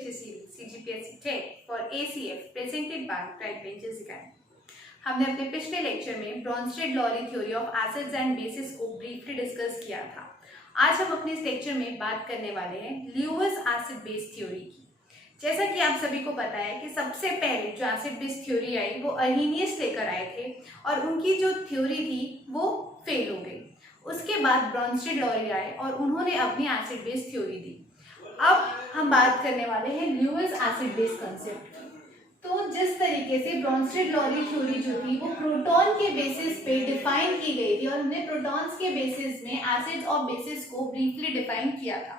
UPSC CGPSC Tech for ACF presented by Bright Benches Academy। हमने अपने पिछले lecture में Brønsted-lorry theory of acids and bases को briefly discuss किया था। आज हम अपने इस लेक्चर में बात करने वाले हैं ल्यूविस एसिड बेस थ्योरी की। जैसा कि आप सभी को पता है कि सबसे पहले जो एसिड बेस थ्योरी आई वो अर्हीनियस लेकर आए थे और उनकी जो थ्योरी थी वो फेल हो गई। उसके बाद ब्रॉन्स्टेड-लॉरी आए और उन्होंने अपनी एसिड बेस थ्योरी दी। अब हम बात करने वाले हैं ल्यूविस एसिड बेस कंसेप्ट की। तो जिस तरीके से ब्रॉन्स्टेड-लॉरी थ्योरी जो थी वो प्रोटॉन के बेसिस पे डिफाइन की गई थी और हमने प्रोटॉन्स के बेसिस में एसिड्स और बेसिस को ब्रीफली डिफाइन किया था।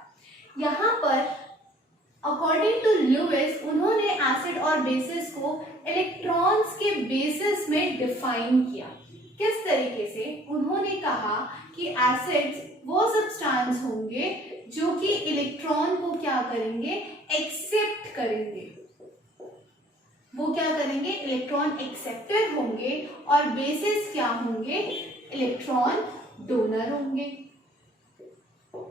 यहाँ पर अकॉर्डिंग टू ल्यूविस उन्होंने एसिड और बेसिस को इलेक्ट्रॉन्स के बेसिस में डिफाइन किया। किस तरीके से? उन्होंने कहा कि एसिड्स वो सब्सटेंस होंगे जो कि इलेक्ट्रॉन को क्या करेंगे, एक्सेप्ट करेंगे। वो क्या करेंगे, इलेक्ट्रॉन एक्सेप्टर होंगे और बेसिस क्या होंगे, इलेक्ट्रॉन डोनर होंगे।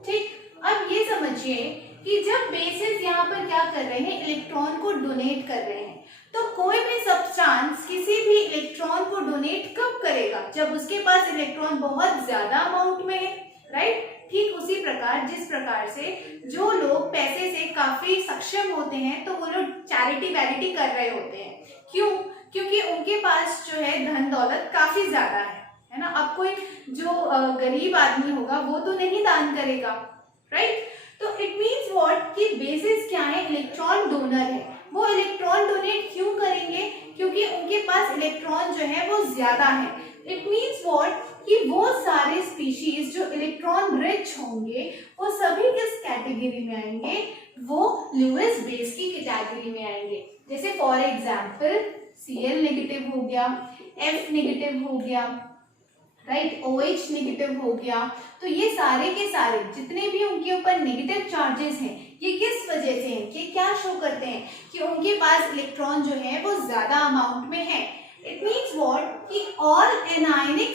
ठीक, अब ये समझिए कि जब बेसिस यहाँ पर क्या कर रहे हैं, इलेक्ट्रॉन को डोनेट कर रहे हैं, तो कोई भी सब्सटेंस किसी भी इलेक्ट्रॉन को डोनेट कब करेगा, जब उसके पास इलेक्ट्रॉन बहुत ज्यादा अमाउंट में है, राइट। ठीक उसी प्रकार जिस प्रकार से जो लोग पैसे से काफी सक्षम होते हैं तो वो लोग चैरिटी कर रहे होते हैं। क्यों? क्योंकि उनके पास जो है धन दौलत काफी ज्यादा है ना। अब कोई जो गरीब आदमी होगा वो तो नहीं दान करेगा, राइट। तो इट मीन्स व्हाट कि बेसिस क्या है, इलेक्ट्रॉन डोनर है। वो इलेक्ट्रॉन डोनेट क्यों करेंगे? क्योंकि उनके पास इलेक्ट्रॉन जो है वो ज्यादा है। इट मीन्स व्हाट कि वो सारे स्पीशीज जो इलेक्ट्रॉन रिच होंगे वो सभी किस कैटेगरी में आएंगे, वो ल्यूविस बेस की कैटेगरी में आएंगे। जैसे फॉर एग्जांपल Cl नेगेटिव हो गया, F नेगेटिव हो गया, राइट, OH नेगेटिव हो गया। तो ये सारे के सारे जितने भी उनके ऊपर नेगेटिव चार्जेस हैं ये किस वजह से हैं, ये क्या शो करते हैं कि उनके पास इलेक्ट्रॉन जो है वो ज्यादा अमाउंट में है। इट मीन्स व्हाट कि ऑल एनायनिक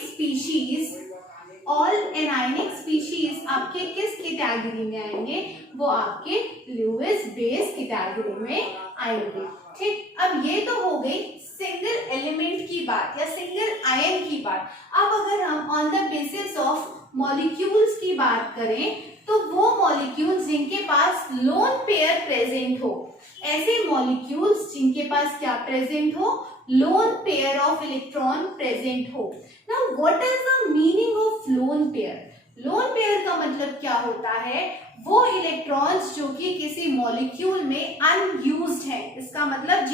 स्पीशीज आपके किस कैटेगरी में आएंगे, वो आपके ल्यूविस बेस कैटेगरी में आएंगे। ठीक, अब ये तो हो गई सिंगल एलिमेंट की बात या सिंगल आयन की बात। अब अगर हम on the basis of molecules की बात करें तो वो मॉलिक्यूल्स जिनके पास लोन पेयर प्रेजेंट हो, ऐसे मॉलिक्यूल्स जिनके पास क्या प्रेजेंट हो, lone pair of electron present हो। Now what is the meaning of lone pair? Lone pair का मतलब क्या होता है, वो इलेक्ट्रॉन्स जो कि किसी मॉलिक्यूल में अनयूज्ड है, इसका मतलब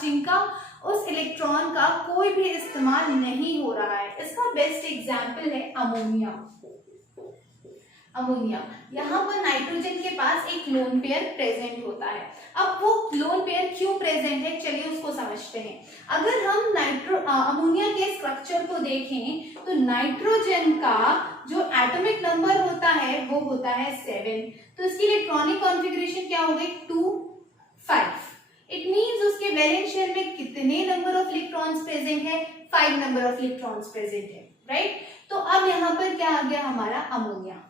जिनका उस इलेक्ट्रॉन का कोई भी इस्तेमाल नहीं हो रहा है। इसका बेस्ट एग्जांपल है अमोनिया। यहाँ पर नाइट्रोजन के पास एक लोन पेयर प्रेजेंट होता है। अब वो लोन पेयर क्यों प्रेजेंट है, चलिए उसको समझते हैं। अगर हम अमोनिया के स्ट्रक्चर को देखें तो नाइट्रोजन का जो एटॉमिक नंबर होता है वो होता है 7। तो इसकी इलेक्ट्रॉनिक कॉन्फ़िगरेशन क्या हो गई, 2 5। इट मीन्स उसके वैलेंस शेल में कितने नंबर ऑफ इलेक्ट्रॉन्स प्रेजेंट है, 5 नंबर ऑफ इलेक्ट्रॉन्स प्रेजेंट है, राइट। तो अब यहाँ पर क्या आ गया हमारा अमोनिया।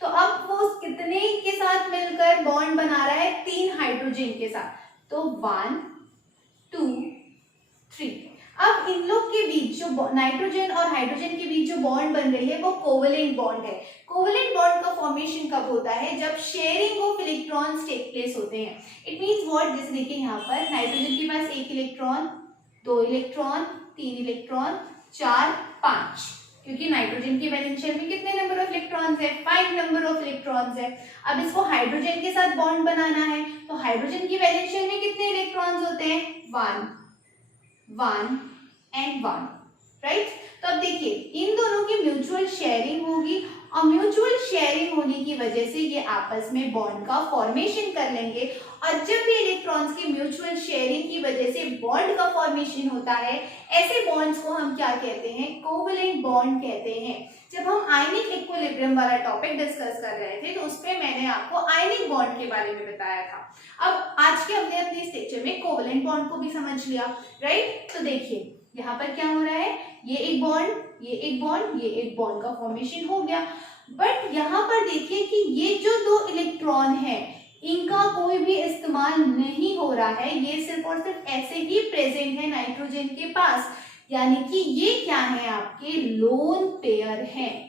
तो अब वो कितने के साथ मिलकर बॉन्ड बना रहा है, 3 हाइड्रोजन के साथ। तो 1 2 3। अब इन लोग के बीच जो नाइट्रोजन और हाइड्रोजन के बीच जो बॉन्ड बन रही है वो कोवेलेंट बॉन्ड है। कोवेलेंट बॉन्ड का फॉर्मेशन कब होता है, जब sharing of electrons take place होते हैं। इट मींस व्हाट, जैसे देखिए यहाँ पर नाइट्रोजन के पास 1 इलेक्ट्रॉन, 2 इलेक्ट्रॉन, 3 इलेक्ट्रॉन, 4 5, क्योंकि नाइट्रोजन की वैलेंस शेल में कितने नंबर ऑफ इलेक्ट्रॉन्स है, 5 नंबर ऑफ इलेक्ट्रॉन्स है। अब इसको हाइड्रोजन के साथ बॉन्ड बनाना है तो हाइड्रोजन की वैलेंस शेल में कितने इलेक्ट्रॉन्स होते हैं, 1 एंड 1, राइट। तो अब देखिए इन दोनों की म्यूचुअल शेयरिंग होगी और म्यूचुअल शेयरिंग होने की वजह से ये आपस में बॉन्ड का फॉर्मेशन कर लेंगे। और जब भी इलेक्ट्रॉन्स की म्यूचुअल शेयरिंग की वजह से बॉन्ड का फॉर्मेशन होता है, ऐसे बॉन्ड्स को हम क्या कहते हैं, कोवेलेंट बॉन्ड कहते हैं। जब हम आयनिक इक्विलिब्रियम वाला टॉपिक डिस्कस कर रहे थे तो उस पे मैंने आपको आयनिक बॉन्ड के बारे में बताया था। अब आज के हमने अपने इस लेक्चर में कोवेलेंट बॉन्ड को भी समझ लिया, राइट। तो देखिए यहाँ पर क्या हो रहा है, ये एक बॉन्ड, ये एक बॉन्ड, ये एक बॉन्ड का फॉर्मेशन हो गया। बट यहाँ पर देखिए कि ये जो 2 इलेक्ट्रॉन है इनका कोई भी इस्तेमाल नहीं हो रहा है, ये सिर्फ और सिर्फ ऐसे ही प्रेजेंट है नाइट्रोजन के पास, यानी कि ये क्या है, आपके लोन पेयर हैं।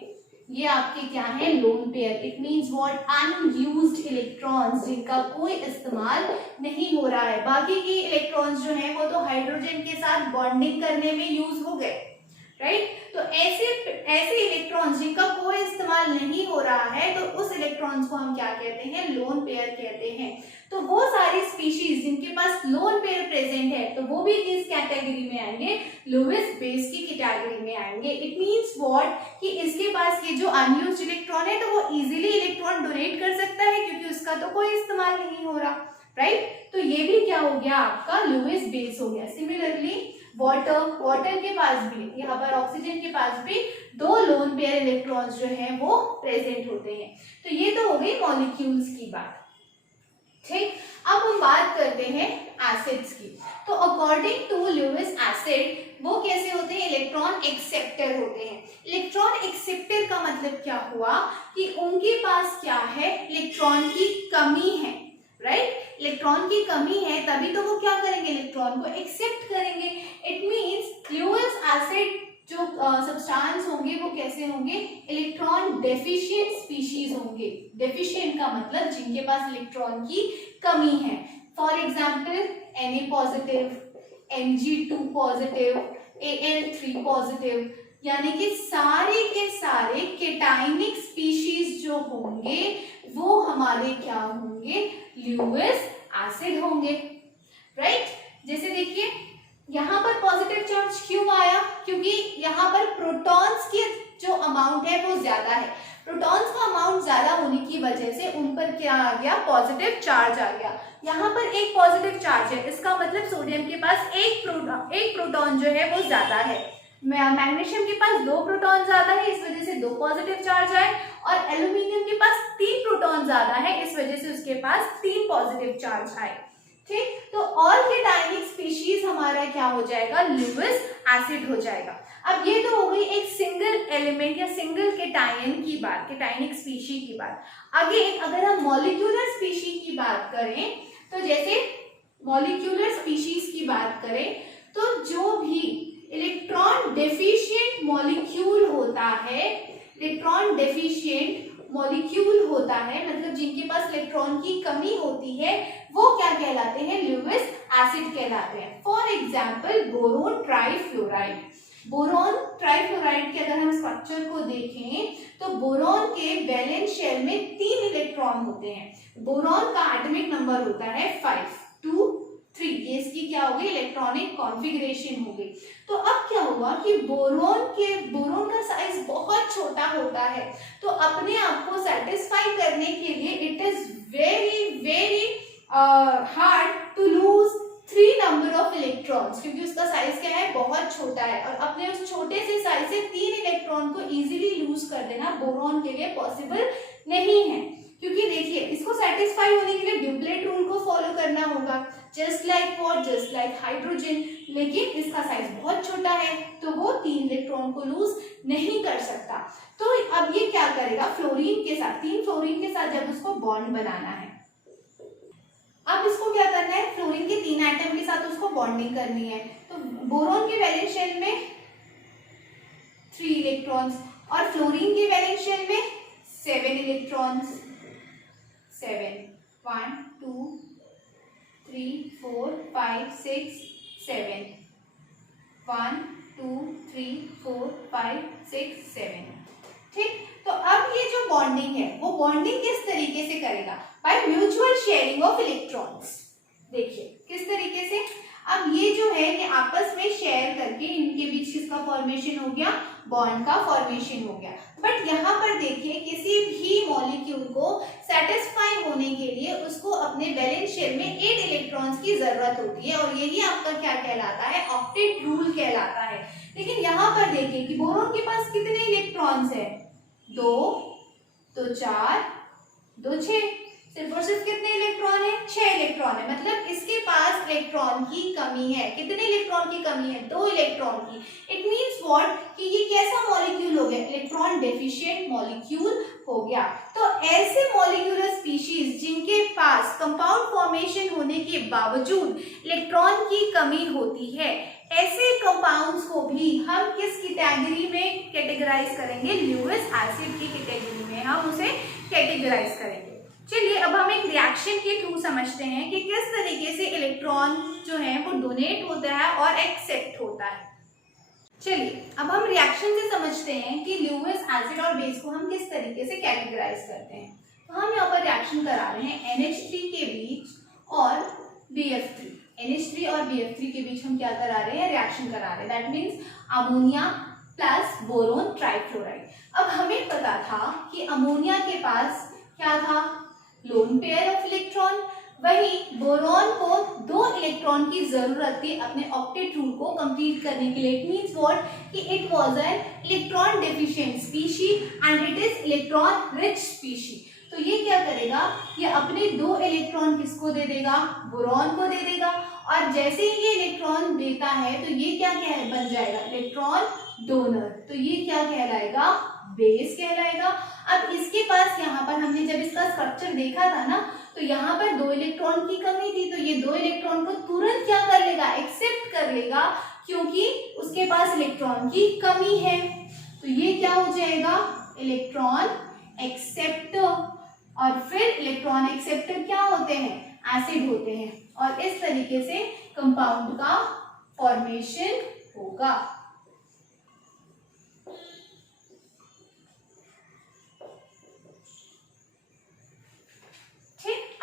ये आपके क्या है, lone pair. It means what, unused electrons, जिनका कोई इस्तेमाल नहीं हो रहा है। बाकी के इलेक्ट्रॉन्स जो हैं वो तो हाइड्रोजन के साथ बॉन्डिंग करने में यूज हो गए, राइट। तो ऐसे इलेक्ट्रॉन्स जिनका कोई इस्तेमाल नहीं हो रहा है, तो उस इलेक्ट्रॉन्स को हम क्या कहते हैं, लोन पेयर कहते हैं। तो वो सारी स्पीशीज जिनके पास लोन पेयर प्रेजेंट है, तो वो भी किस कैटेगरी में आएंगे, लुईस बेस की कैटेगरी में आएंगे। इट मींस व्हाट, कि इसके पास ये जो अनयूज्ड इलेक्ट्रॉन है, तो वो इजीली इलेक्ट्रॉन डोनेट कर सकता है क्योंकि उसका तो कोई इस्तेमाल नहीं हो रहा, राइट। तो ये भी क्या हो गया, आपका लुईस बेस हो गया। सिमिलरली वाटर के पास भी, यहाँ पर ऑक्सीजन के पास भी दो लोन पेयर इलेक्ट्रॉन्स जो हैं वो प्रेजेंट होते हैं। तो ये तो हो गई मॉलिक्यूल्स की बात, ठीक। अब हम बात करते हैं एसिड्स की। तो अकॉर्डिंग टू लुईस एसिड वो कैसे होते हैं, इलेक्ट्रॉन एक्सेप्टर होते हैं। इलेक्ट्रॉन एक्सेप्टर का मतलब क्या हुआ, कि उनके पास क्या है, इलेक्ट्रॉन की कमी है, राइट। इलेक्ट्रॉन की कमी है, तभी तो वो क्या करेंगे, इलेक्ट्रॉन को एक्सेप्ट करेंगे। इट मींस लुईस एसिड जो सब्सटेंस होंगे वो कैसे होंगे, इलेक्ट्रॉन डेफिशिएंट स्पीशीज होंगे। डेफिशिएंट का मतलब जिनके पास इलेक्ट्रॉन की कमी है। For example Na positive, Mg2 positive, Al3 positive, यानी कि सारे के सारे केटाइनिक स्पीशीज जो होंगे वो हमारे क्या होंगे, लुईस एसिड होंगे, राइट। जैसे देखिए यहाँ पर पॉजिटिव चार्ज क्यों आया, क्योंकि यहाँ पर प्रोटॉन्स की जो अमाउंट है वो ज्यादा है। प्रोटॉन्स का अमाउंट ज्यादा होने की वजह से उन पर क्या आ गया, पॉजिटिव चार्ज आ गया। यहाँ पर एक पॉजिटिव चार्ज है, इसका मतलब सोडियम के पास एक प्रोटॉन जो है वो ज्यादा है। मैग्नीशियम के पास 2 प्रोटॉन ज्यादा है, इस वजह से 2 पॉजिटिव चार्ज आए। और एल्यूमिनियम के पास 3 प्रोटॉन ज्यादा है, इस वजह से उसके पास 3 पॉजिटिव चार्ज आए, ठीक। तो ऑल केटाइनिक स्पीशीज हमारा क्या हो जाएगा, लुईस एसिड हो जाएगा। अब ये तो हो गई एक सिंगल एलिमेंट या सिंगल केटायन की बात, केटाइनिक स्पीशी की बात। अगेन अगर हम मॉलिक्यूलर स्पीशी की बात करें, तो जैसे मॉलिक्यूलर स्पीशीज की बात करें, तो जो भी इलेक्ट्रॉन डेफिशिएंट मॉलिक्यूल होता है, इलेक्ट्रॉन डेफिशिएंट मॉलिक्यूल होता है, मतलब जिनके पास इलेक्ट्रॉन की कमी होती है, वो क्या कहलाते हैं, लुईस एसिड कहलाते हैं। For example boron trifluoride. Boron trifluoride के अगर हम स्ट्रक्चर को देखें, तो बोरोन के वैलेंस शेल में 3 इलेक्ट्रॉन होते हैं। बोरोन का एटॉमिक नंबर होता है 5, 2, 3। ये इसकी क्या होगी, इलेक्ट्रॉनिक कॉन्फ़िगरेशन होगी। तो अब क्या हुआ कि बोरोन का साइज बहुत छोटा होता है, तो अपने आप को सेटिस्फाई करने के लिए it is very very hard to lose 3 number of electrons, क्योंकि उसका साइज क्या है, बहुत छोटा है। और अपने उस छोटे से साइज से 3 इलेक्ट्रॉन को इजीली लूज कर देना बोरोन के लिए पॉसिबल नहीं है, क्योंकि देखिए इसको सेटिस्फाई होने के लिए ड्यूप्लेट रूल को फॉलो करना होगा, जस्ट लाइक हाइड्रोजन। लेकिन इसका साइज बहुत छोटा है, तो वो 3 इलेक्ट्रॉन को लूज नहीं कर सकता। तो अब ये क्या करेगा, फ्लोरीन के साथ, 3 फ्लोरीन के साथ जब उसको बॉन्ड बनाना है, अब इसको क्या करना है, फ्लोरीन के 3 एटम के साथ उसको बॉन्डिंग करनी है। तो बोरोन के वैलेंस शेल में 3 इलेक्ट्रॉन्स और फ्लोरीन के वैलेंस शेल में 7 इलेक्ट्रॉन्स। 7, 1, 2, 3, 4, 5, 6, 7, 1, 2, 3, 4, 5, 6, 7, ठीक। तो अब ये जो बॉन्डिंग है वो बॉन्डिंग किस तरीके से करेगा, by mutual sharing of electrons. देखिए किस तरीके से, अब ये जो है ये आपस में शेयर करके इनके बीच किसका फॉर्मेशन हो गया, बॉन्ड का फॉर्मेशन हो गया। बट यहाँ पर देखिए किसी भी मॉलिक्यूल को सेटिस्फाई होने के लिए उसको अपने वैलेंस शेल में 8 इलेक्ट्रॉन्स की जरूरत होती है, और यही आपका क्या कहलाता है, ऑक्टेट रूल कहलाता है। लेकिन यहाँ पर देखिए कि बोरोन के पास कितने इलेक्ट्रॉन्स है, 2, तो 4, 2, 6। सिर्फ और सिर्फ कितने इलेक्ट्रॉन है? 6 इलेक्ट्रॉन है, मतलब इसके पास इलेक्ट्रॉन की कमी है। कितने इलेक्ट्रॉन की कमी है? 2 इलेक्ट्रॉन की। इट मींस व्हाट कि ये कैसा मॉलिक्यूल हो गया? इलेक्ट्रॉन डेफिशिएंट मॉलिक्यूल हो गया। तो ऐसे मॉलिक्यूलर स्पीशीज जिनके पास कंपाउंड फॉर्मेशन होने के बावजूद इलेक्ट्रॉन की कमी होती है, ऐसे कंपाउंड्स को भी हम किस कैटेगरी में कैटेगराइज करेंगे? ल्यूइस एसिड की कैटेगरी में हम उसे कैटेगराइज करेंगे। चलिए अब हम एक रिएक्शन के थ्रू समझते हैं कि किस तरीके से इलेक्ट्रॉन जो है वो डोनेट होता है और एक्सेप्ट होता है। चलिए अब हम रिएक्शन से समझते हैं कि ल्यूइस एसिड और बेस को हम किस तरीके से कैटेगराइज करते हैं। तो हम यहाँ पर रिएक्शन करा रहे हैं NH3 के बीच और BF3। NH3 और BF3 के बीच हम क्या करा रहे हैं? रिएक्शन करा रहे हैं। That means ammonia plus boron trifluoride. अब हमें पता था कि अमोनिया के पास क्या था? Loan pair of electron. वहीं बोरॉन को 2 इलेक्ट्रॉन की जरूरत थी अपने ऑक्टेट रूल को कंप्लीट करने के लिए। इट मींस व्हाट कि it was an electron deficient species and it is electron rich species. तो ये क्या करेगा? ये अपने 2 इलेक्ट्रॉन किसको दे देगा? बोरॉन को दे देगा। और जैसे ही ये इलेक्ट्रॉन देता है तो ये क्या बन जाएगा? Electron donor. तो ये क्या कहलाएगा? बेस कहलाएगा। अब इसके पास यहाँ पर हमने जब इसका स्ट्रक्चर देखा था ना, तो यहाँ पर 2 इलेक्ट्रॉन की कमी थी, तो ये 2 इलेक्ट्रॉन को तुरंत क्या कर लेगा? एक्सेप्ट कर लेगा, क्योंकि उसके पास इलेक्ट्रॉन की कमी है। तो ये क्या हो जाएगा? Electron acceptor. और फिर इलेक्ट्रॉन एक्सेप्टर क्या होते हैं? एसिड होते हैं। और इस तरीके से कंपाउंड का फॉर्मेशन होगा।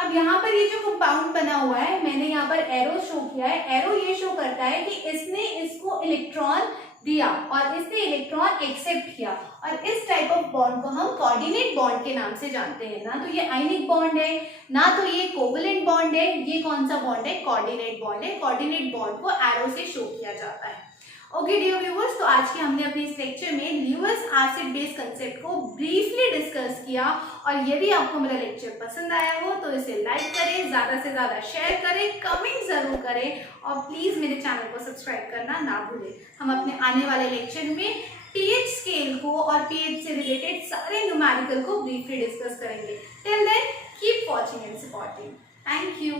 अब यहाँ पर ये जो कंपाउंड बना हुआ है, मैंने यहाँ पर एरो शो किया है। एरो ये शो करता है कि इसने इसको इलेक्ट्रॉन दिया और इसने इलेक्ट्रॉन एक्सेप्ट किया। और इस टाइप ऑफ बॉन्ड को हम कोऑर्डिनेट बॉन्ड के नाम से जानते हैं। ना तो ये आयनिक बॉन्ड है, ना तो ये कोवलेंट बॉन्ड है। ये कौन सा बॉन्ड है? कोऑर्डिनेट बॉन्ड है। कोऑर्डिनेट बॉन्ड को एरो से शो किया जाता है। ओके डियर व्यूअर्स, तो आज के हमने अपने इस लेक्चर में ल्यूइस एसिड बेस कंसेप्ट को ब्रीफली डिस्कस किया। और यदि आपको मेरा लेक्चर पसंद आया हो तो इसे लाइक करें, ज्यादा से ज्यादा शेयर करें, कमेंट जरूर करें और प्लीज मेरे चैनल को सब्सक्राइब करना ना भूलें। हम अपने आने वाले लेक्चर में pH स्केल को और pH से रिलेटेड सारे न्यूमेरिकल को ब्रीफली डिस्कस करेंगे। Till then keep watching and supporting. Thank you.